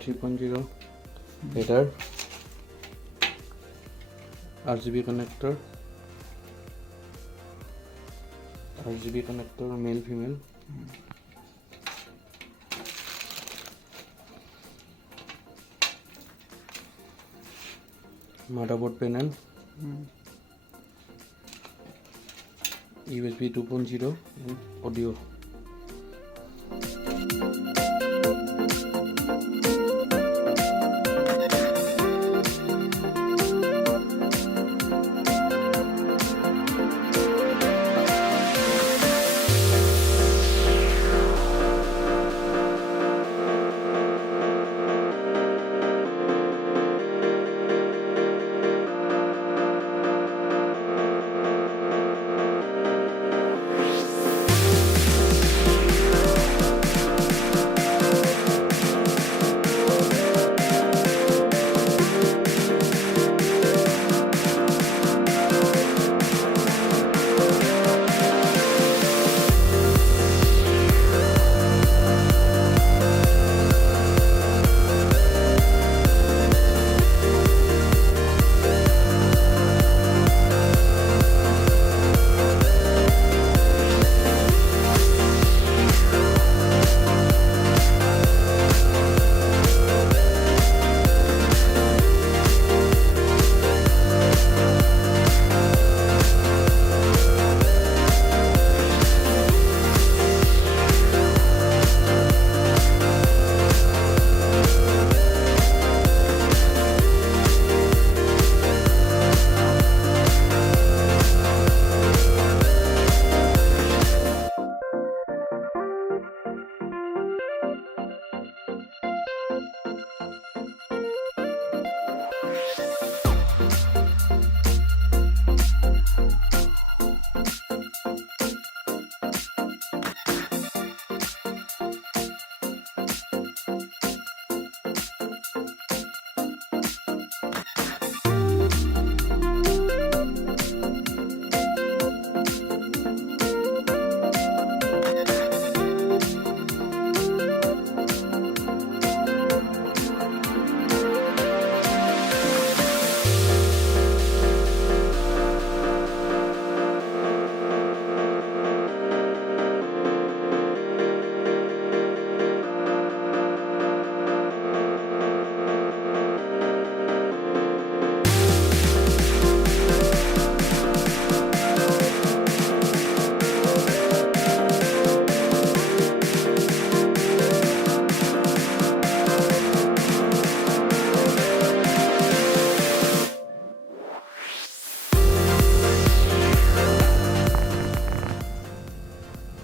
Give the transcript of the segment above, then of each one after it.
3.0 header, RGB connector, male female, motherboard panel, USB 2.0 and audio.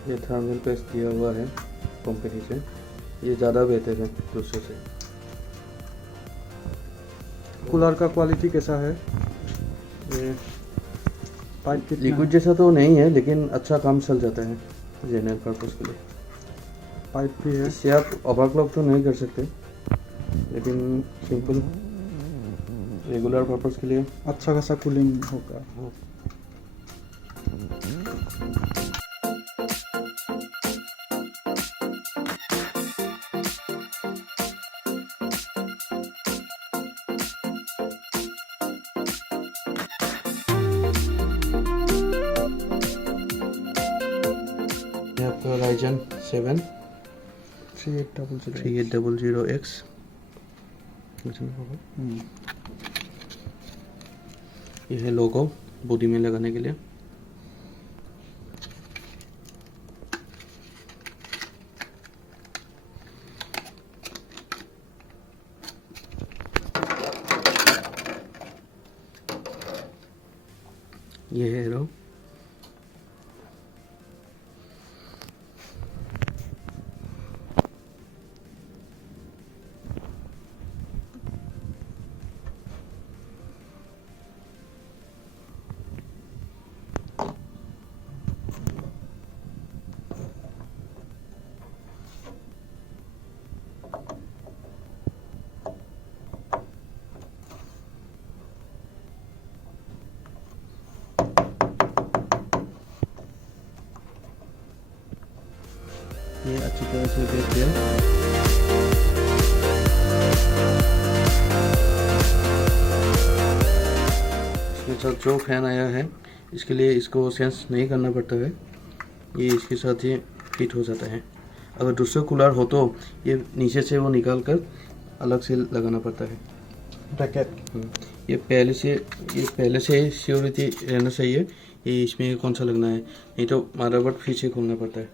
ये thermal paste दिया हुआ है कंपनी से, ये ज़्यादा बेहतर है दूसरे से। कूलर का क्वालिटी कैसा है? ये पाइप लिक्विड जैसा तो नहीं है, लेकिन अच्छा काम चल जाता है जनरल पर्पस के लिए। पाइप भी है। इससे आप ओवरक्लॉक तो नहीं कर सकते, लेकिन सिंपल रेगुलर पर्पस के लिए अच्छा खासा कूलिंग होगा। आपका Ryzen 7 3800 3800X, ये है लोगो बॉडी में लगाने के लिए। ये है एरो, ये अच्छी तरह से देख दिया। इसके साथ जो फैन आया है इसके लिए इसको सेंस नहीं करना पड़ता है, ये इसके साथ ही फिट हो जाता है। अगर दूसरा कूलर हो तो ये नीचे से वो निकाल कर अलग से लगाना पड़ता है। ब्रैकेट ये पहले से श्योरिटी रहना चाहिए ये इसमें कौन सा लगना है, नहीं तो मदरबोर्ड फिर से खोलना पड़ता है।